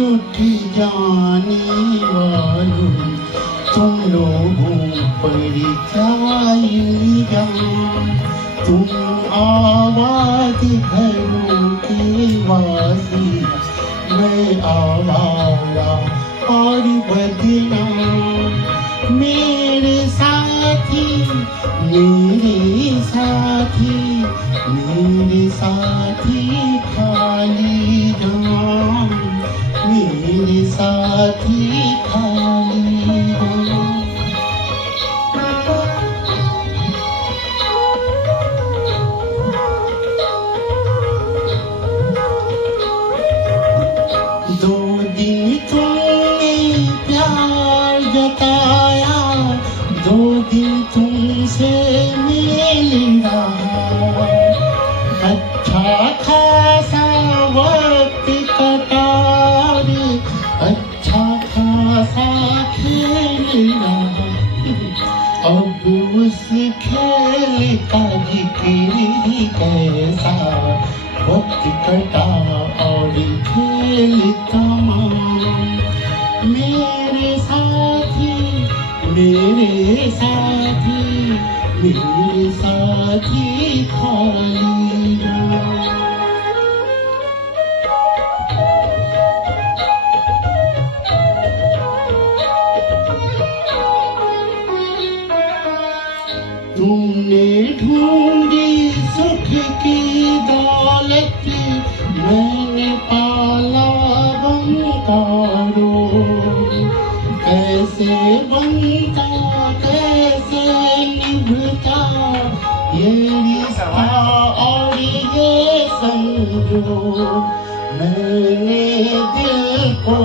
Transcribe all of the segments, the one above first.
उठ जाने वालों, तुम लोगों पर क्या इल्जाम। तुम आवाज घरों के वासी, मैं आवारा और बदनाम। मेरे साथी मेरे साथी मेरे साथी खाली जाम, मेरे साथी खाली जाम। दो दिन तुमने प्यार जताया, दो दिन तुमसे मिल रहा। अच्छा खासा वक्त कटा रे, अच्छा खासा खेल रहा। अब उस खेल का जिक्र ही कैसा, वक्त कटा और खेल तमाम। मेरे साथी मेरे साथी मेरे साथी खाली जाम। तुमने ढूंढी सुख की दौलत, मैंने पाला गम का रोग। कैसे बनता कैसे निभता ये रिश्ता और ये संयोग। मैंने दिल को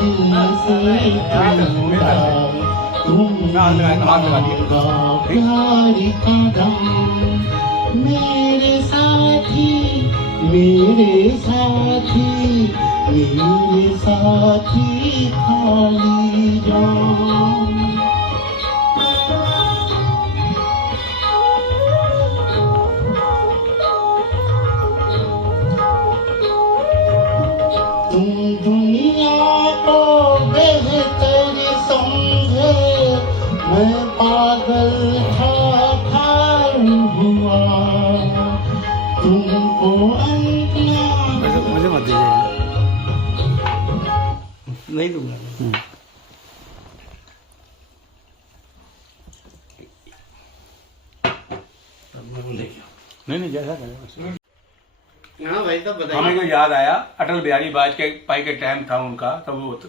दिल से तोड़ा, तुम मांगा प्यार का दाम। मेरे साथी मेरे साथी मेरे साथी खाली जाम। तुम दुनिया को बेहतर समझे, मैं पागल था खारू हुआ। तुमको मुझे मत दीजिए, नहीं दूंगा। नहीं जैसा करें। हाँ भाई तो बताइए। हमें तो याद आया अटल बिहारी वाजपेयी के टाइम था उनका, तब वो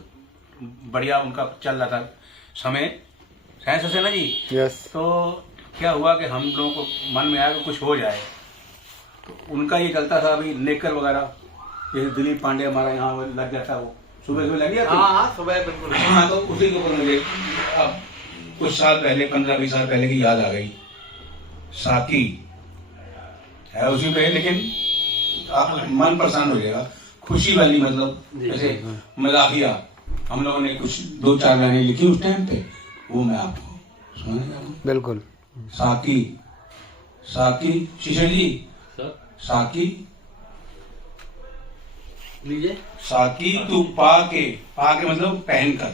बढ़िया उनका चल रहा था समय, साइंस से ना जी। यस। तो क्या हुआ कि हम लोगों को मन में आया कि कुछ हो जाए। तो उनका ये चलता था अभी नेकर वगैरह, जैसे दिलीप पांडे हमारा यहाँ लग गया था, वो सुबह सुबह लग गया था। हाँ सुबह बिल्कुल। हाँ, तो उसी के ऊपर मुझे अब कुछ साल पहले 15-20 साल पहले की याद आ गई। साकी है उसी पे, लेकिन आप मन परेशान हो जाएगा। खुशी वाली मतलब जैसे मजाकिया हम लोगों ने कुछ 2-4 लाइनें लिखी उस टाइम पे, वो मैं आपको सुनाने बिल्कुल। साकी साकी शिशर जी, साकी लीजिए। साकी तू पाके मतलब पहन कर,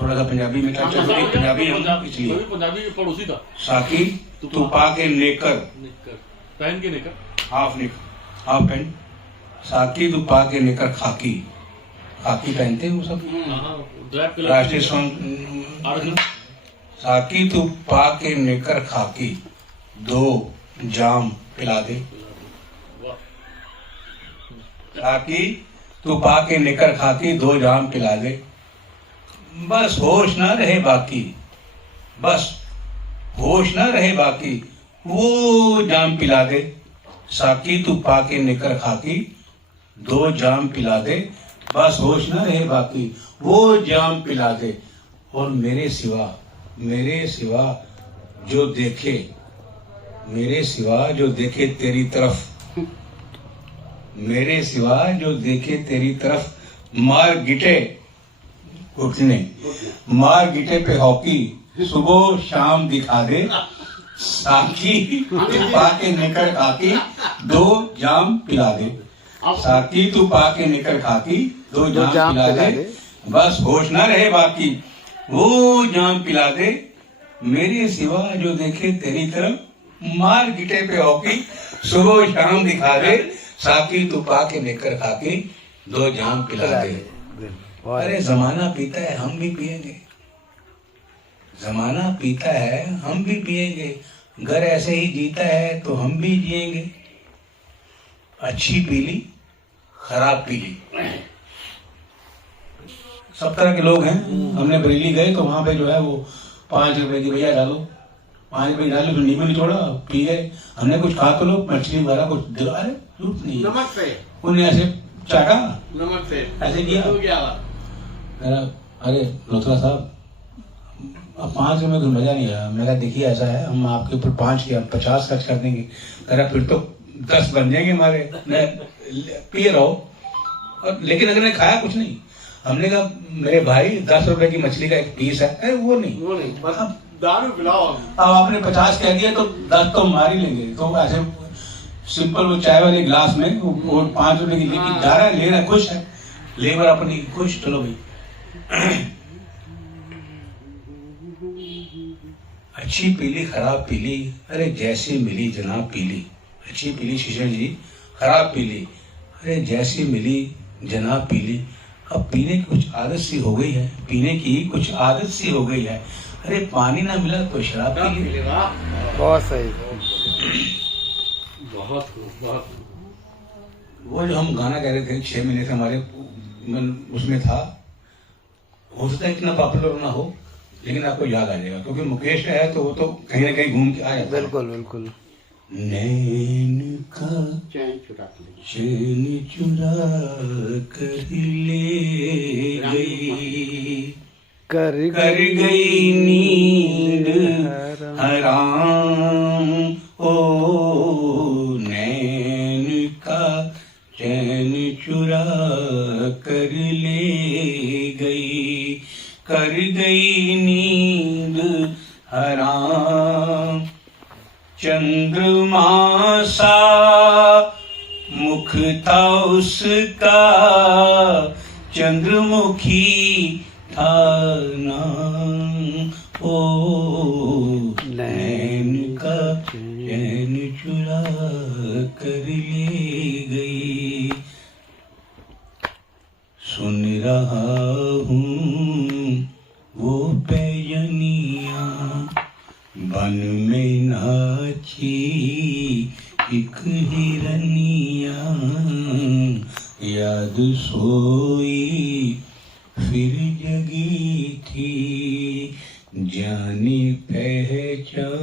थोड़ा सा पंजाबी में क्या चल, पंजाबी हम इसलिए पंजाबी पड़ोसी था। साकी तू पाके नेकर, पहन के निकल, हाफ पैंट। साकी तू पाके नेकर खाकी, खाकी पहनते हैं वो सब राष्ट्रीय सॉन्ग। साकी तू पाके नेकर खाकी, 2 जाम पिला दे। साकी तू पाके निकर खाकी, 2 जाम पिला दे। बस होश ना रहे बाकी, बस होश ना रहे बाकी, वो जाम पिला दे। साकी तू पाके निकर खाकी, 2 जाम पिला दे। बस होश ना रहे बाकी, वो जाम पिला दे। और मेरे सिवा जो देखे, मेरे सिवा जो देखे तेरी तरफ, मेरे सिवा जो देखे तेरी तरफ, मार गिटे घुटने, मार गिटे पे हॉकी, सुबह शाम दिखा दे। साकी पाके निकल खाकी, 2 जाम पिला दे। साकी तू पाके निकर खाकी दो जाम पिला दे बस होश ना रहे बाकी वो जाम पिला दे मेरे सिवा जो देखे तेरी तरफ मार गिटे पे हॉकी सुबह शाम दिखा दे साकी तू पाके निकर खाकी दो जाम पिला दे। अरे जमाना पीता है हम भी पिएंगे, जमाना पीता है हम भी पिएंगे, घर ऐसे ही जीता है तो हम भी जिएंगे। अच्छी पीली खराब पीली सब तरह के लोग हैं। हमने बरेली गए तो वहां पे जो है वो 5 रुपए की भैया डालो, 5 रुपए डालो तो नींबू निचोड़ा पी गए। हमने कुछ खा तो लो मछली वगैरह कुछ दिला, अरे झूठ नहीं, नमक से उन्हें ऐसे चाटा नमक से ऐसे किया। तो क्या अरे लोथरा साहब अब 5 रुपए तो मजा नहीं आया। मैं कहा देखिए ऐसा है हम आपके ऊपर 5 या 50 खर्च कर देंगे। कह फिर तो 10 बन जाएंगे हमारे, पिए रहो। और लेकिन अगर ने खाया कुछ नहीं, हमने कहा मेरे भाई 10 रुपए की मछली का एक पीस है। अरे वो नहीं बस दारू पिलाओ। अब आपने 50 कह दिया तो 10 तो मार ही लेंगे। तो ऐसे सिंपल वो चाय वाले ग्लास में वो 5 रुपए की लेके जा रहा है, ले रहा है, खुश है, लेबर अपनी खुश। चलो भाई अच्छी पीली खराब पीली, अरे जैसी मिली जनाब पीली। अच्छी पीली शीशा जी, खराब पीली, अरे जैसी मिली जनाब पीली। अब पीने की कुछ आदत सी हो गई है, पीने की कुछ आदत सी हो गई है। अरे पानी ना मिला तो शराब पी ली। बहुत सही। बहुत वो जो हम गाना कह रहे थे 6 महीने से हमारे मन उसमें था, हो सकता है इतना पॉपुलर ना हो लेकिन आपको याद आ जाएगा क्योंकि मुकेश का है तो वो तो कहीं ना कहीं घूम के आया। बिल्कुल बिल्कुल। नैन का चैन चुरा के चैन चुरा कर ले गई, कर गई नींद हराम। ओ नैन का चैन चुरा कर ले गई, कर गई नींद हराम। चंद्रमा सा मुख था उसका, चंद्रमुखी था नाम। ओ नैन का चैन चुरा कर ले गई। सुन रहा हूँ वो पैजनिया बन में नाची एक हिरनिया। याद सोई फिर जगी थी, जानी पहचानी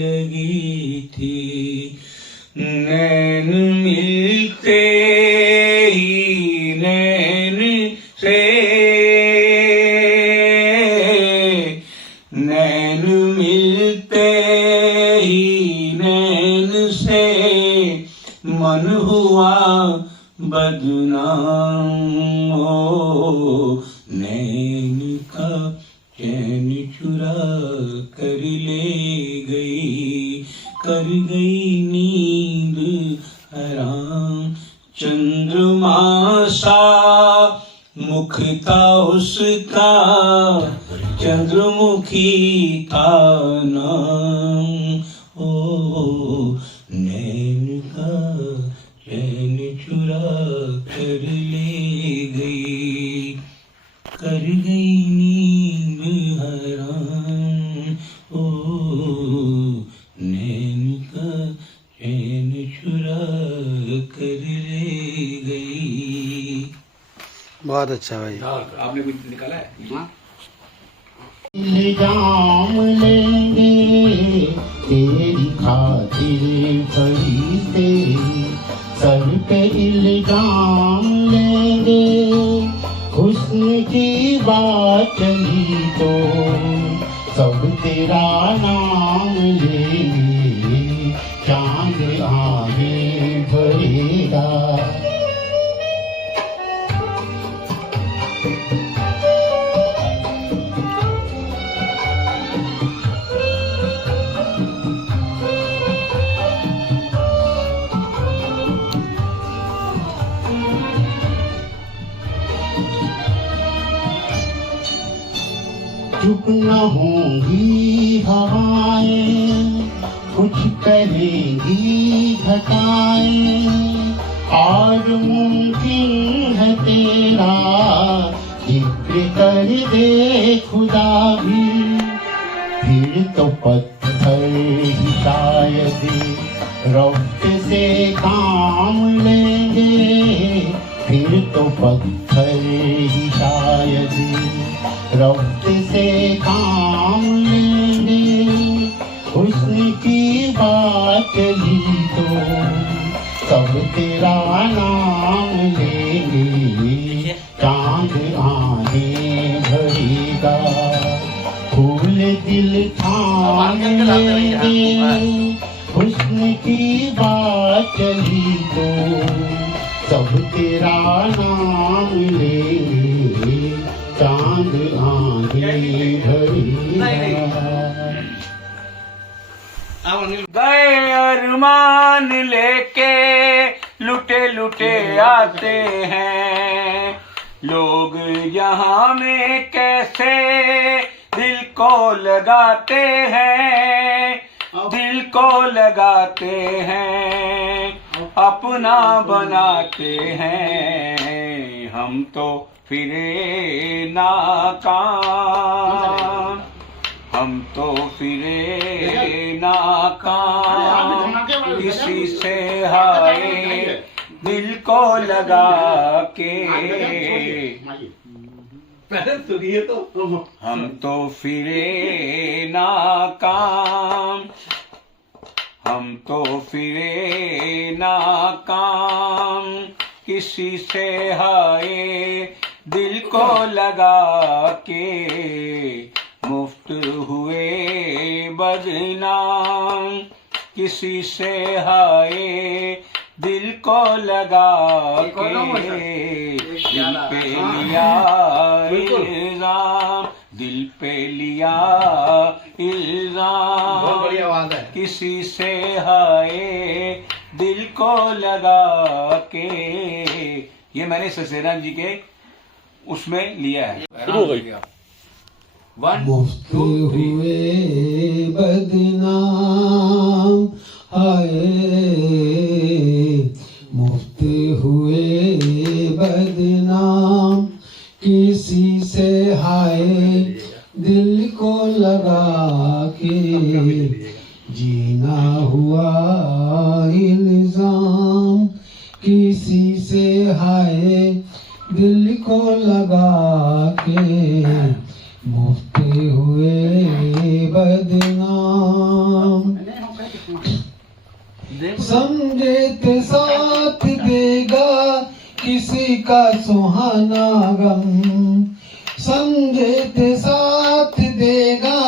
लगी थी। नैन मिलते ही नैन से, नैन मिलते ही नैन से मन हुआ बदनाम। ओ नैन का चैन चुरा कर ले गई, कर गई नींद हराम। चंद्रमा सा मुख था उसका, चंद्रमुखी था नाम। ओ नैन का चैन चुरा कर ले गई, कर गई नींद हराम। ओ नैन का चैन चुरा कर ले गई। बहुत अच्छा भाई। आपने कुछ निकाला है? इल्जाम लेंगे तेरी खातिर फरिश्ते, सर पे इल्जाम लेंगे। हुस्न की बात चली तो सब तेरा नाम लेंगे, चांद आगे भरेगा। चुप न होंगी हवाएं, कुछ करेंगी घटाएं, आज मुमकिन है तेरा जिक्र कर दे खुदा भी, फिर तो पत्थर ही शायद रफ्त से काम लेंगे, फिर तो पत्थर ही शायद रफ्त से काम लेंगे। हुस्न की बात चली तो सब तेरा नाम लेंगे, चांद आने भरेगा फूल दिल थाम लेंगे। हुस्न की बात चली तो सब तेरा नाम लेंगे, चांद आने भरेगा। गए अरमान लेके लुटे लुटे आते हैं लोग, यहाँ में कैसे दिल को लगाते हैं, दिल को लगाते हैं, अपना बनाते हैं, हम तो फिरे नाकाम, हम तो फिरे नाकाम, किसी से हाय दिल को लगा के, हम तो फिरे नाकाम, हम तो फिरे नाकाम, किसी से हाय दिल को लगा के, मुफ्त हुए बदनाम, किसी से हाय दिल को लगा के, दिल पे लिया इल्जाम, दिल पे लिया इल्जाम, किसी से हाय दिल को लगा के। ये मैंने ससेरा जी के उसमें लिया है। शुरू हो गई। मुफ्त हुए बदनाम हाय, मुफ्त हुए बदनाम, किसी से हाय दिल को लगा के, जीना हुआ इल्जाम, किसी से हाय दिल को लगा के, मुफ्त हुए बदनाम। समझे ते साथ देगा किसी का सुहाना गम, समझे ते साथ देगा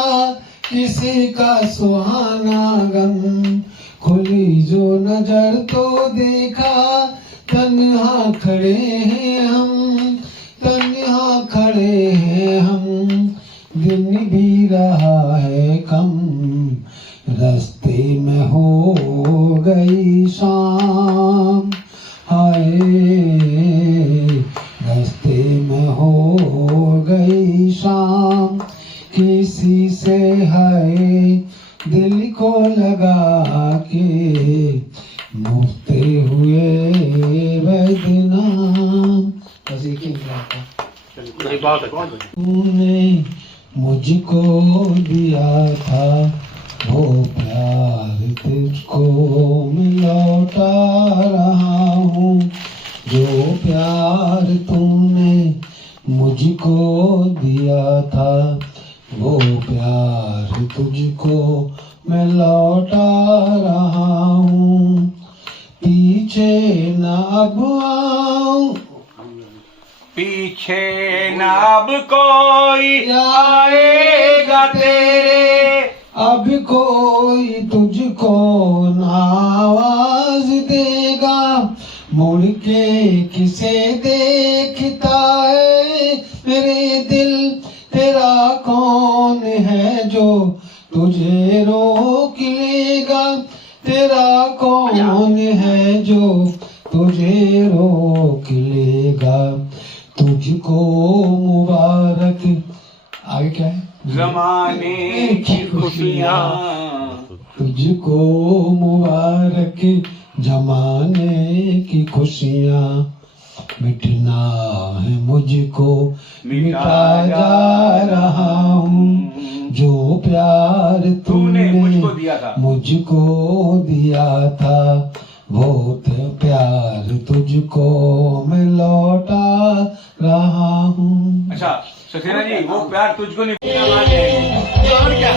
किसी का सुहाना गम, खुली जो नजर तो देखा तन्हा खड़े हैं हम, तन्हा खड़े हैं हम, दिन भी रहा है कम, रास्ते में हो गई शाम हाय, रास्ते में हो गई शाम, किसी से हाय दिल को लगा के, मुफ्त हुए बदनाम। तूने मुझको दिया था वो प्यार, तुझको मैं लौटा रहा हूँ, जो प्यार तूने मुझको दिया था वो प्यार तुझको मैं लौटा रहा हूँ, पीछे न अब आऊं, पीछे न अब कोई आएगा तेरे, अब कोई तुझको न आवाज देगा, मुड़ के किसे देखता है मेरे दिल, तेरा कौन है जो तुझे रोक लेगा, तेरा कौन है जो तुझे रोक लेगा, तुझको मुबारक। आगे क्या है? जमाने की खुशियाँ। तुझको मुबारक जमाने की खुशियाँ, मिटना है मुझको मिटा जा रहा हूँ, जो प्यार तूने तूने मुझको दिया था। मुझको दिया था, वो प्यार तुझको मैं लौटा रहा हूँ। अच्छा सक्सेना जी, वो प्यार तुझको नहीं और क्या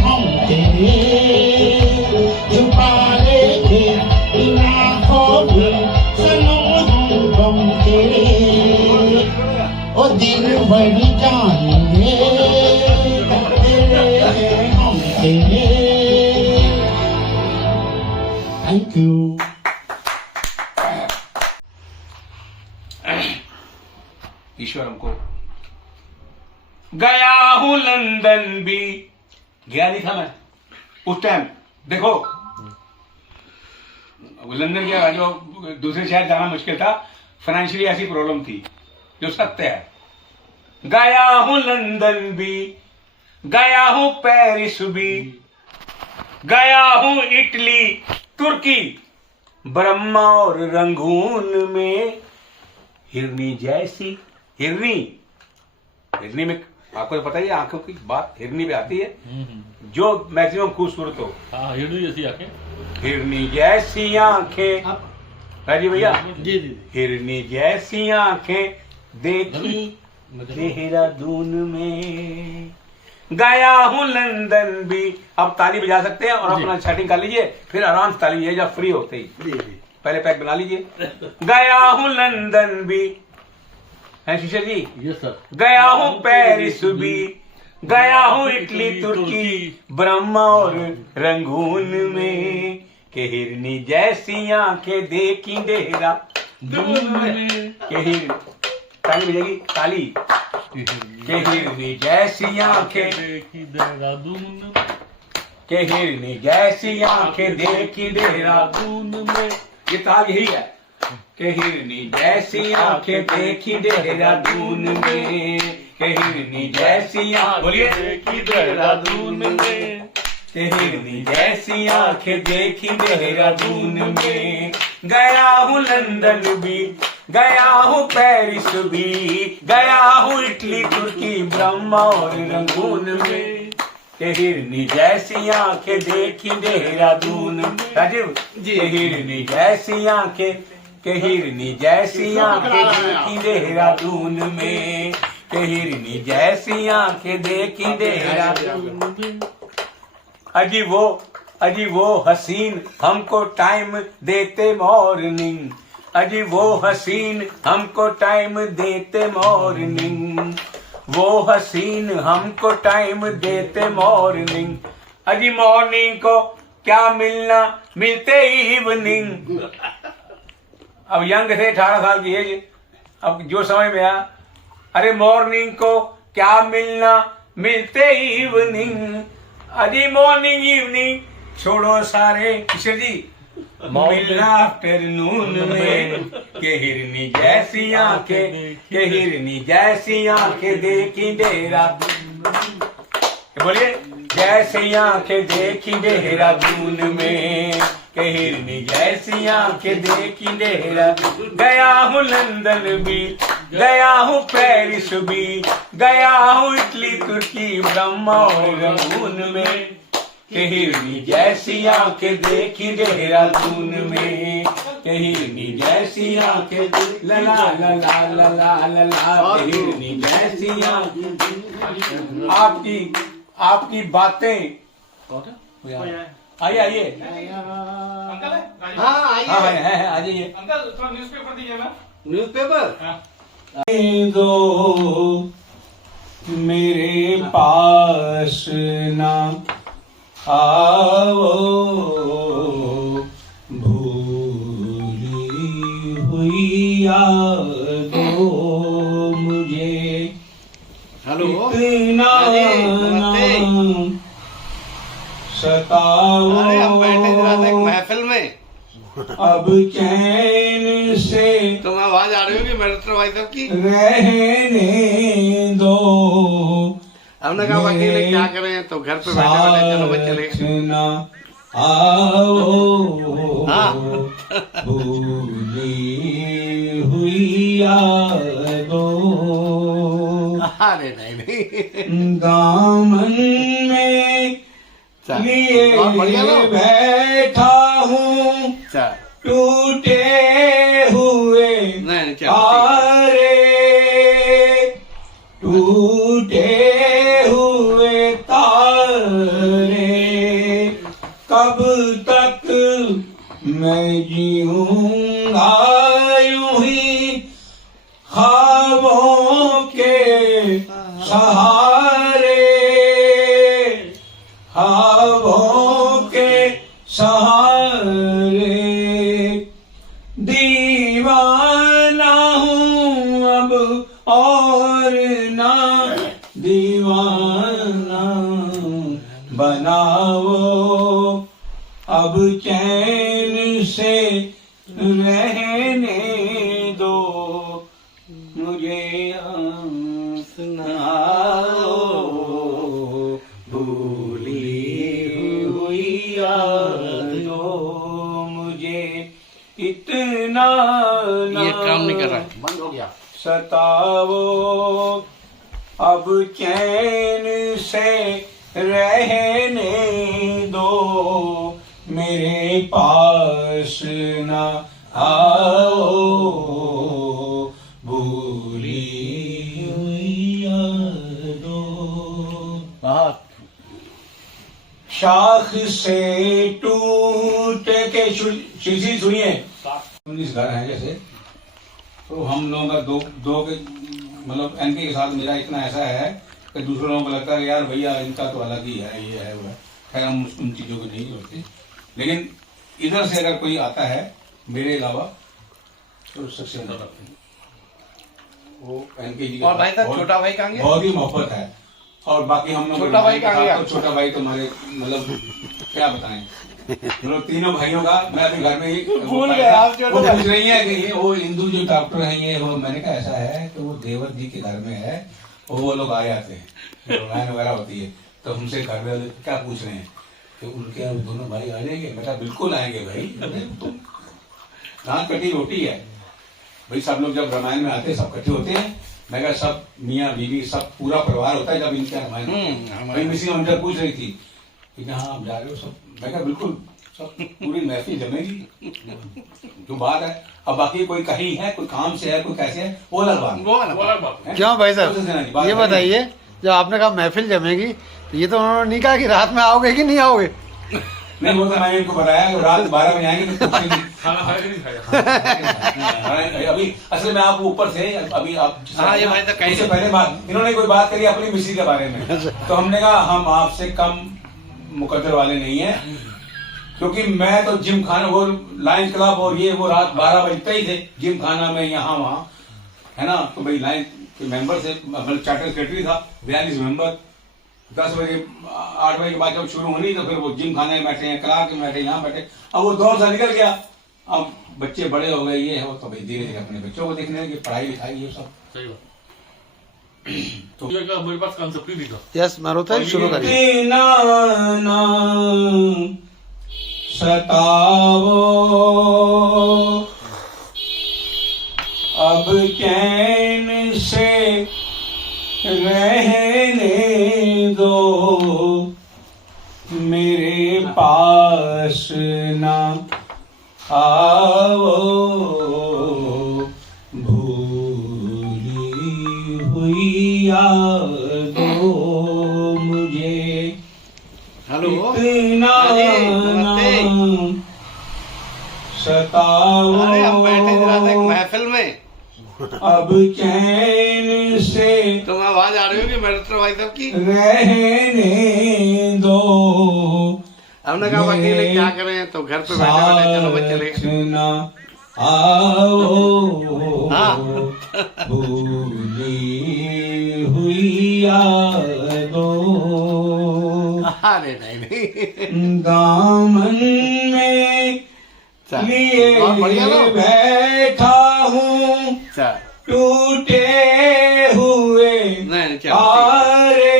हम तेरे छुपा लेते इन आँखों में सनम गम तेरे, ओ दिन भर जाएंगे तेरे हम तेरे। Thank you. ईश्वर हमको। गया हूं लंदन भी, गया नहीं था मैं उस टाइम। देखो लंदन गया, जो दूसरे शहर जाना मुश्किल था, फाइनेंशियली ऐसी प्रॉब्लम थी जो सत्य है। गया हूं लंदन भी, गया हूं पेरिस भी, गया हूं इटली तुर्की, ब्रह्मा और रंगून में हिरनी जैसी। हिरनी में आपको तो पता ही है, आंखों की बात हिरनी पे आती है, जो मैक्सिमम खूबसूरत हो। हाँ हिरनी जैसी आंखें। हिरनी जैसी आंखें, राजी भैया, जी जी। हिरनी जैसी आंखें देखी देहरादून में। गया हूं लंदन भी। अब ताली बजा सकते हैं और अपना सेटिंग कर लीजिए, फिर आराम से ताली बजाइए जब फ्री होते ही। पहले पैक बना लीजिए। गया हूं लंदन भी, है शिशर जी, यस सर। गया हूं पेरिस भी, गया हूं इटली तुर्की, ब्रह्मा और रंगून में, के हिरनी जैसी आंखें देखी देहरादून में। के हिरनी, ताली बजेगी ताली। के हिरनी जैसी आंखें देखी देहरादून, के हिरनी जैसी आंखें देखी देहरादून में। ये ताल यही है। के हिरनी जैसी आंखें देखी देहरादून में, के हिरनी जैसी आंखें, बोलिए, देखी देहरादून में। के हिरनी जैसी आंखें देखी देहरादून में। गया हूँ लंदन भी, गया हूँ पेरिस भी, गया हूँ इटली तुर्की, ब्रह्मा और रंगून में, के हिरनी जैसी आंखें देखी देहरादून। राजीव जी, हिरनी जैसी आंखें, के हिरनी जैसी आंखें देखी देहरादून में, के हिरनी जैसी आंखें देखी देहरादून में। अजी वो हसीन हमको टाइम देते मॉर्निंग, अजी वो हसीन हमको टाइम देते मॉर्निंग, वो हसीन हमको टाइम देते मॉर्निंग। अजी मॉर्निंग को क्या मिलना, मिलते इवनिंग। अब यंग थे 18 साल की एज, अब जो समझ में आया, अरे मॉर्निंग को क्या मिलना, मिलते इवनिंग। अजी मॉर्निंग इवनिंग छोड़ो सारे, किशोर जी, मिलना आफ्टरनून में, के हिरनी जैसी आंखें, के हिरनी जैसी आंखें देखी देहरादून। बोलिए, जैसी आंखें देखी देहरादून में, के हिरनी जैसी आंखें देखी देहरादून। गया हूँ लंदन भी, गया हूँ पेरिस भी, गया हूँ इटली तुर्की, ब्रह्मा और रंगून में, के हिरनी जैसी आंखें देखी देहरादून में, के हिरनी जैसी आंखें, ला ला ला ला ला ला ला ला, के हिरनी जैसी आंखें। आपकी बातें, आइए आइए, हाँ आ जाइए। अंकल थोड़ा न्यूज़पेपर दीजिए ना। न्यूज़पेपर दो मेरे पास ना आओ, भूली हुई यादों मुझे हेलो इतना सताओ। अरे हम बैठे जरा सा एक महफिल में, अब चैन से तुम आवाज आ रही होगी मेरे भाई साहब की। रहने दो, हमने कहा अकेले क्या करें, तो घर पे बैठे बैठे चलो भाई चले साथ न आओ हाँ। भूली हुई यादों अरे नहीं दामन में चल, लिए बहुत बढ़िया लोग। बैठा हूँ चल टूटे हुए नहीं चल तारे टूटे हुए तारे कब तक मैं जीऊंगा यूं ही ख्वाबों के सहारे ख्वाबों के सहारे दीवाना हूँ अब और ना दीवाना बनाओ अब चैन से रहने दो मुझे सुनाओ भूली हुई यादों मुझे इतना ये काम नहीं कर रहा है, बंद हो गया। सताओ अब चैन से रहने दो मेरे पास ना आओ भूली हुई यादों बहुत शाख से टूट के शीशी सुनिए 19 घर हैं जैसे, तो हम लोगों का दो के मतलब एनके के साथ मेरा इतना ऐसा है कि दूसरे लोगों को लगता है यार भैया इनका तो अलग ही है, ये है वो है। खैर हम उन चीजों को नहीं होते, लेकिन इधर से अगर कोई आता है मेरे अलावा तो सक्सेस वो एनके जी के और भाई साथ साहब बहुत- छोटा भाई कहाँ गया? बहुत ही मोहब्बत है। और बाकी हम लोग छोटा भाई कहाँ गया? तो छोटा भाई तो हमारे मतलब क्या बताएं, हम लोग तीनों भाइयों का मैं अभी घर में ही भूल गए आप छोटा वो भाई। पूछ रही है कि ये वो हिंदू जो डॉक्टर हैं ये वो, मैंने कहा ऐसा है कि वो देवर जी के घर में है और वो लोग आ जाते हैं, रामायण वगैरह होती है, तो हमसे घर में वाले क्या पूछ रहे हैं कि उनके यहाँ दोनों भाई आ जाएंगे। मैं कहा बिल्कुल आएंगे भाई, तुम दांत कटी रोटी है भाई, सब लोग जब रामायण में आते हैं सब इकट्ठे होते हैं। मैं कहा सब मियाँ बीवी सब पूरा परिवार होता है जब इनके रामायण भाई मिसी हमसे पूछ रही थी कि हाँ आप जा रहे हो सब, मैं कहा बिल्कुल सब पूरी महफिल जमेगी जो बात है। अब बाकी कोई कहीं है, कोई काम से है, कोई कैसे है, वो अलग बात है। वो अलग वो अलग बात है। हैं? क्यों भाई तो सेना जी, साहब बात ये है। बताइए, जब आपने कहा महफिल जमेगी तो ये तो उन्होंने नहीं कहा कि रात में आओगे कि नहीं आओगे। नहीं वो तो मैंने इनको बताया कि रात 12 बजे आएंगे तो कुछ नहीं खाना खाया कि नहीं खाया? अभी असल में आप ऊपर थे, अभी आप हाँ, ये भाई तो कहीं उससे पहले बात इन्होंने कोई बात करी अपनी मिसी के बारे में, तो हमने कहा हम आपसे कम मुकद्दर वाले नहीं है, क्योंकि मैं तो जिम खाना वो लायंस क्लब और ये वो रात 12 बजते ही थे जिम खाना में यहाँ वहाँ है ना, तो भाई लायंस के मेंबर से मतलब चार्टर सेक्रेटरी था 42 मेंबर, 10 बजे 8 बजे के बाद जब शुरू होनी तो फिर वो जिम खाने में बैठे हैं, क्लास में बैठे, यहाँ बैठे। अब वो दौर सा निकल गया, अब बच्चे बड़े हो गए ये हो, तो भाई धीरे धीरे अपने बच्चों को देखने लगे, पढ़ाई लिखाई ये सब। सही बात। तो ये का मेरे पास कंसेप्ट ही नहीं था। यस मारुति शुरू करिए। इतना ना सताओ अब चैन से रहने दो मेरे पास ना आओ भूली हुई यादों मुझे हेलो इतना अरे, नमस्ते। ना सताओ अरे हम बैठे थे रात एक महफिल में, अब चैन से तो मैं आवाज आ रही होगी मेडिटर भाई साहब की। रहने दो हमने कहा अकेले क्या करें, तो घर पे बैठे बैठे चलो भाई चले साथ न आओ हाँ। भूली हुई यादों अरे नहीं दामन में चल, लिए बहुत बढ़िया लोग। बैठा हूँ चल टूटे हुए नहीं चल तारे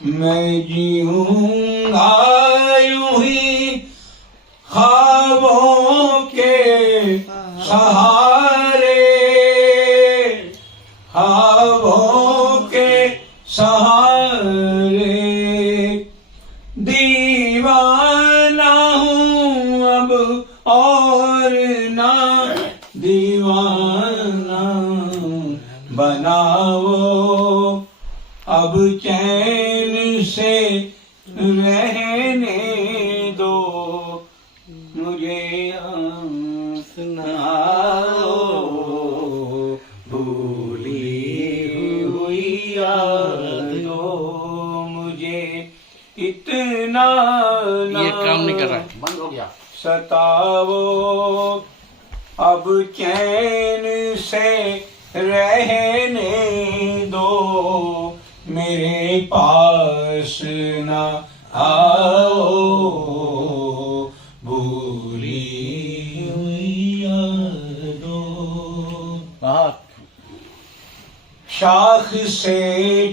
मैं जीऊंगा यूं ही ख्वाबों के सहारे, ख्वाबों के सहारे। दीवाना हूँ अब और ना दीवाना बनाओ, अब चैन से रहने दो मुझे सुनाओ, भूली हुई यादों मुझे इतना ये काम नहीं कर रहा, बंद हो गया। सताओ, अब चैन से रहने दो मेरे पास ना आओ, भूली हुई यादों। शाख से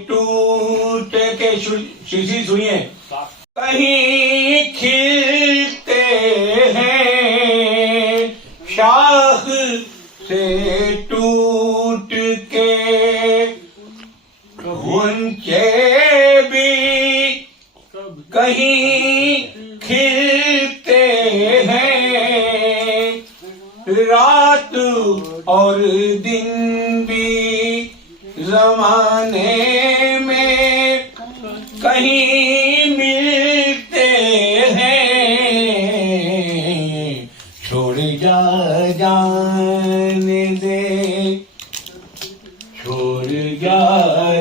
टूट के शिशी सुनिए, कहीं खिलते हैं, शाख से टूट के उनके भी कहीं खिलते हैं, रात और दिन भी जमाने में कहीं मिलते हैं, छोड़ जाने दे, छोड़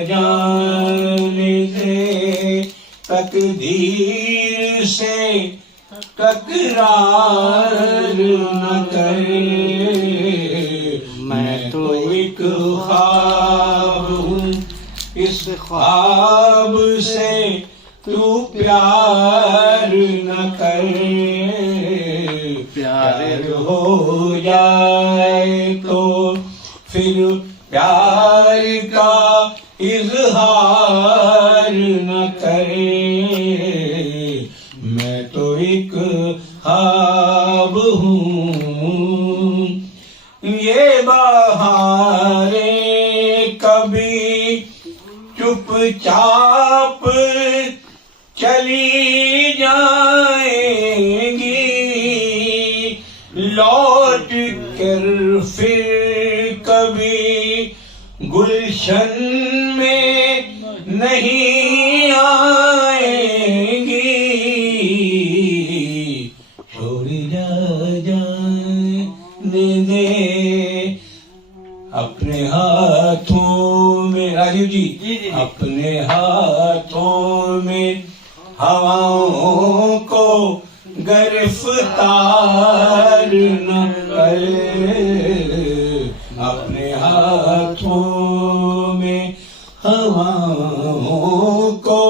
जाने दे, तकदीर से तकरार न करे, मैं तो एक ख्वाब हूँ, इस ख्वाब से तू प्यार न कर, प्यार हो जाए तो फिर प्यार का इजहार न करे, मैं तो एक ख्वाब हूँ, ये बहारें कभी चुपचाप चली जाएंगी, लौट कर फिर कभी गुलशन में नहीं आएंगी, छोड़ जाने दे, अपने हाथों में, राजीव जी, अपने हाथों में हवाओं को गिरफ्तार न कर, अपने हाथों में हवाओं को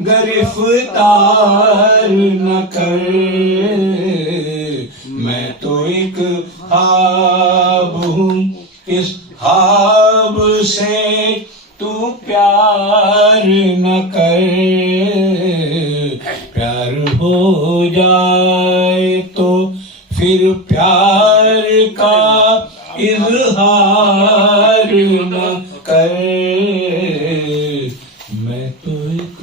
गिरफ्तार न कर, मैं तो एक ख्वाब हूँ, इस ख्वाब से तू प्यार न कर, प्यार हो जाए तो फिर प्यार का इजहार न कर, मैं तो एक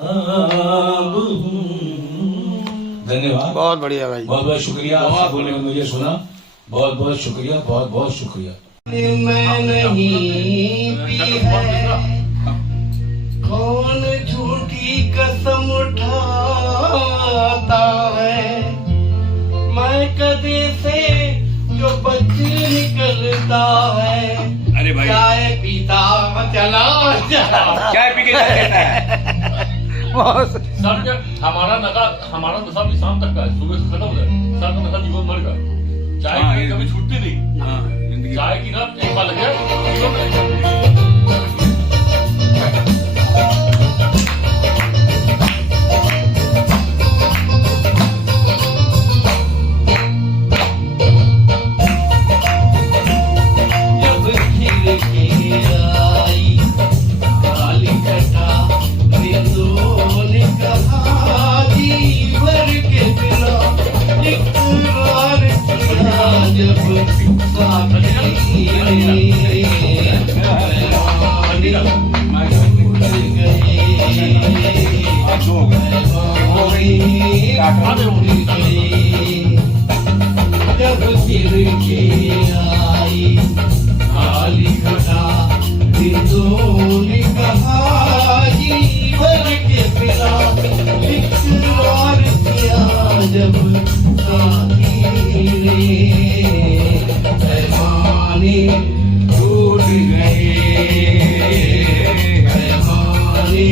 ख्वाब हूँ। धन्यवाद, बहुत बढ़िया भाई। बहुत बहुत शुक्रिया, आप बोले मुझे सुना, बहुत बहुत शुक्रिया, बहुत बहुत शुक्रिया। मैं नहीं पी है, कौन झूठी कसम उठाता है, मैं कदे से जो बच निकलता है, अरे भाई चाय पीता चला जा, चाय पी के जाता है। सर क्या हमारा नशा भी शाम तक का है, सुबह से खत्म हो जाए, सर का नशा जीवन भर का। चाय हाँ, की कभी छूटती नहीं, हाँ, जिंदगी चाय की ना एक बार लग जाए जीवन भर। जब खिल के आई काली घटा बिंदु जब फिर के आई काली घटा हिंदुओं ने कहा जीवन के पिला इकरार किया जब साथी ने पैमाने टूट गए पैमाने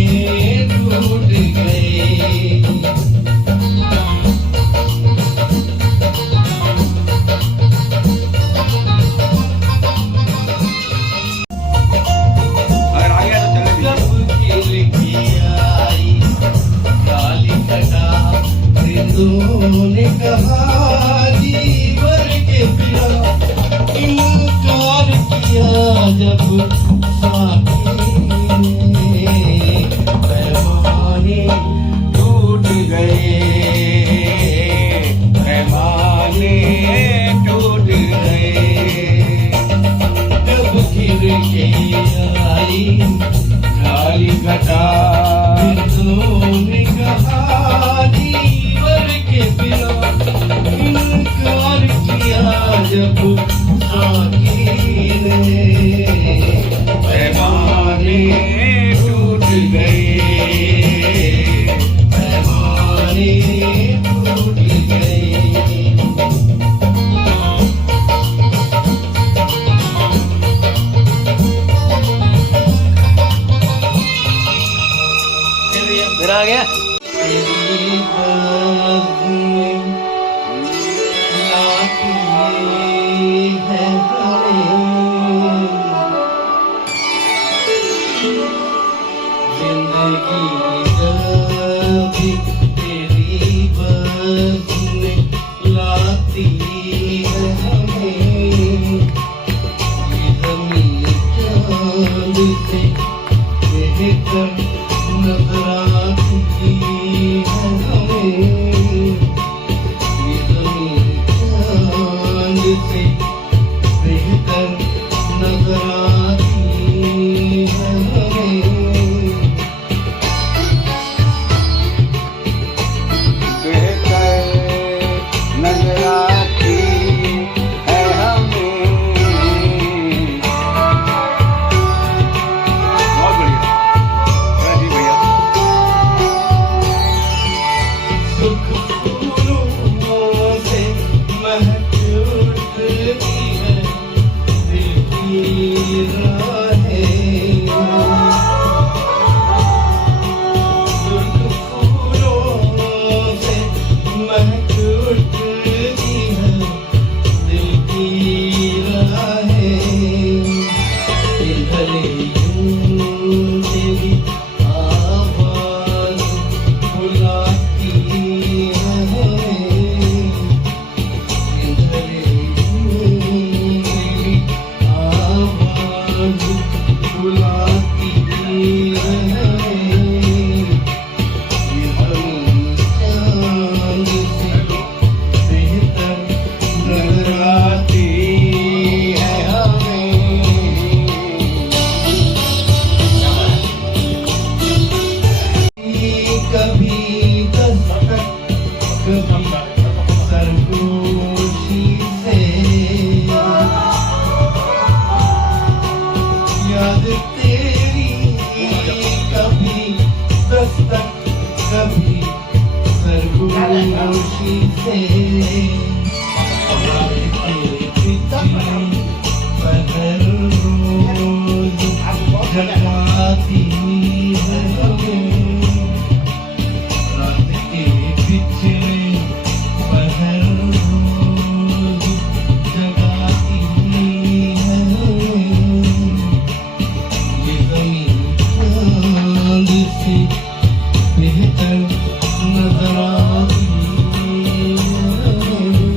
टूट गए अगर आ गया तो चले जब खिल की आई काली घटा हिंदुओं ने कहा जीवन के पिला इनकार किया जब साथी ने पैमाने टूट गए पैमाने टूट गए जब खिल के आई काली घटा हिंदुओं ने कहा जीवन के पिला इनकार किया जब साथी ने पैमाने टूट गए पैमाने टूट गए फिर आ गया तेरी बात में लाती है हमें जिंदगी कभी तेरी बात में लाती है हमें ये ज़मीन चांद से बेहतर नजर आती है हमें ये ज़मीन चांद से बेहतर नजर आती है हमें बेहतर नजर आती है हमें। बहुत बढ़िया जी भैया। सुख फूलों से महक उठती है दिल की राहें सुख फूलों से महक उठती है दिल की राहें इधरे यूं तेरी आवाज़ बुलाती है हमें इधरे यूं तेरी आवाज़ बुलाती है हमें ये ज़मीन चांद से बेहतर नजर आती है हमें कभी दस्तक कभी सरगोशी से याद तेरी कभी दस्तक कभी सरगोशी से याद तेरे पिछले बदल रोज जगाती है हमें रात के पिछले पहर रोज जगाती है हमें ये ज़मीन चांद से बेहतर नजर आती है हमें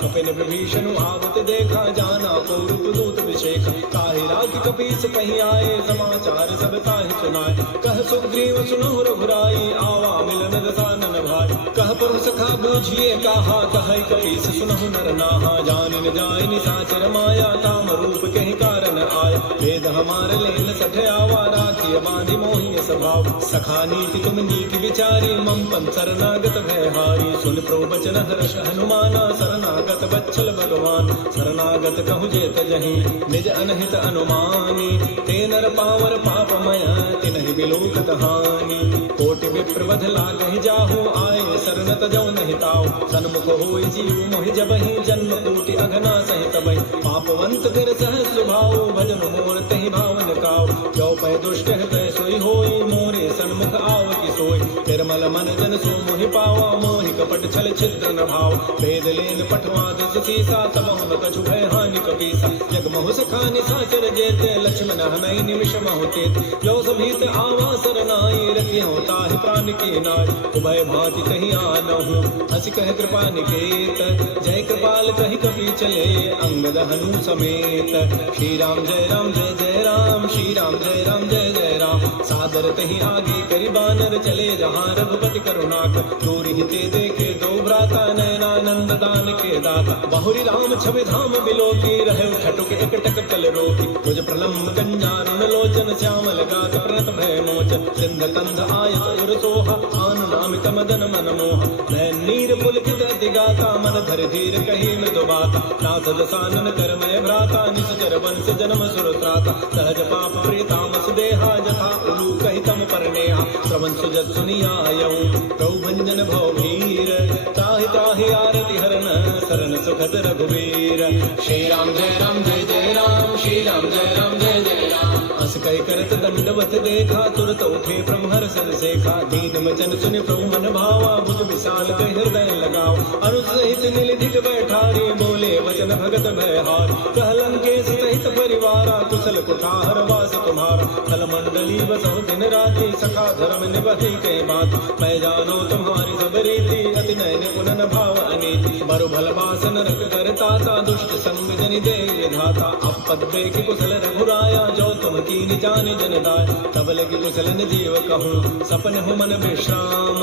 कपिन विभीषण आवत देखा, जाना कौरव दूत विशेख। ताहि राखि कपीस कहीं आए, समाचार सब ताहि सुनाए। कह सुग्रीव सुनहु रघुराई, आवा मिलन दसानन भाई। कह पर सखा बूझिए कहा, कह कपीस सुनहु नर नाहा। जान न जाय निशाचर माया, काम रूप कहीं कारण आया। वेद हमार लेन सठ आवा, राखिय बांधि मोहिय स्वभाव। सखा नीति तुम नीति विचारी, मम पंथ शरणागत भयहारी। सुन प्रवचन हर्ष हनुमाना, शरणागत बच्छल भगवान। शरणागत कहु जेत जहीं, निज अनहित अनुमानी। ते नर पावर पापमय, तिन्हि बिलोकत हानि। कोटि विप्र वध लागहि जाहु, आए शरण तजौ नहीं ताऊ। सन्मुख होय जीव मोहि जबहि, जन्म कोटि अघना सहित बहि। पापवंत कर सहस स्वभाव, भजन मोर तहि भावन काऊ। जो पै दुष्ट हृदय सोई होई, मोरे सन्मुख आवति सोई। निर्मल मन जन सो मोहि पावा, मोहि कपट छल छिद्र न भाव। वेद लेन पठवा दस सीसा, तबहु न कछु भय हानि कपीसा। जग महु सखा निशाचर जेते, लक्ष्मण हनहि निमिष महु तेते। जो सभीत आवा सरनाई, रखियो ताहि प्राण के नाय। उभय भांति कहीं आनहु, हसि कह कृपा निकेत। जय कृपाल कहि कपि चले, अंगद हनु समेत। श्री राम जय राम जय जय राम, श्री राम जय राम जय जय राम। सादर तहि आगे करि बानर, चले जहाँ रघुपति करुणाकर। दूरि हिते देखे दो भ्राता, नयनानंद दान के दाता। बहुरी राम छवि धाम बिलोकी, रहे खटुक एकटक पल रोकी। तुझ प्रलम्ब कंजारुण लोचन, श्यामल गात प्रणत भय मोचन। सिंध कंध आयत उर सोहा, आन नामिक मदन मन मोहा। नयन नीर पुलकित दिगाता, मन धर धीर कही मृदु बाता। नाथ दसानन करमय भ्राता, निश्चर वंश जन्म सुर त्राता। सहज पाप प्रीतामस देहा, जथा उलू कहि तम परनेहा। श्रवण सुजत सुनियायऊ, प्रभु भंजन भव भीर। ताहि ताहि आरति हरन, शरण सुखद रघुवीर। श्री राम जय राम जय जय राम, श्री राम जय राम जय जय राम। अस कहि करत दंडवत देखा, तुरत उठे प्रभु हर्ष सेखा। दीन वचन सुनि प्रभु मन भावा, भुज विशाल कहि हृदय लगाओ। अनुज सहित निलिधिक बैठारी, बोले वचन भगत भयहार। कह लंकेश सहित परिवारा, कुशल कुठार वास तुम्हारा। कल मंडली बसहु दिन राति, सखा धर्म निबहि के बात। मैं जानो तुम्हारी सब रीति, अति नयन पुनन भाव अनीति। बरु भल बासन रख कर ताता, दुष्ट संग जनि दे विधाता। अब पद बेख कुशल रघुराया, जो तुम कीनि जानि जन दाय। तब लगी कुशल न जीव कहूँ, सपन हो मन विश्राम।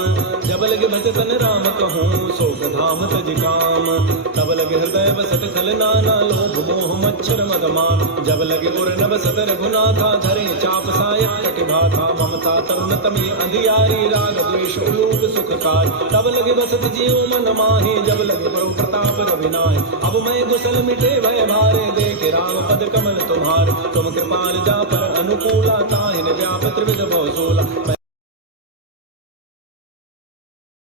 जब लगे भजतन राम कहूँ, शोक धाम तज काम। तब लगे हृदय बसत खल नाना, लोभ मोह मच्छर मदमान। जब लगे उर न बसत रघुनाथा, धरे चाप सायक कटिभाथा। ममता तरुण तमी अंधियारी, राग द्वेष उलूक सुखकारी। तब लगे बसत जीव मन माही, जब लगे प्रभु प्रताप रविनाय। अब मैं कुशल मिटे भय भारे, देखे राम पद कमल तुम्हारे। तुम कृपाल जा पर अनुकूला, ताहि न व्याप त्रिविध बहु सोला।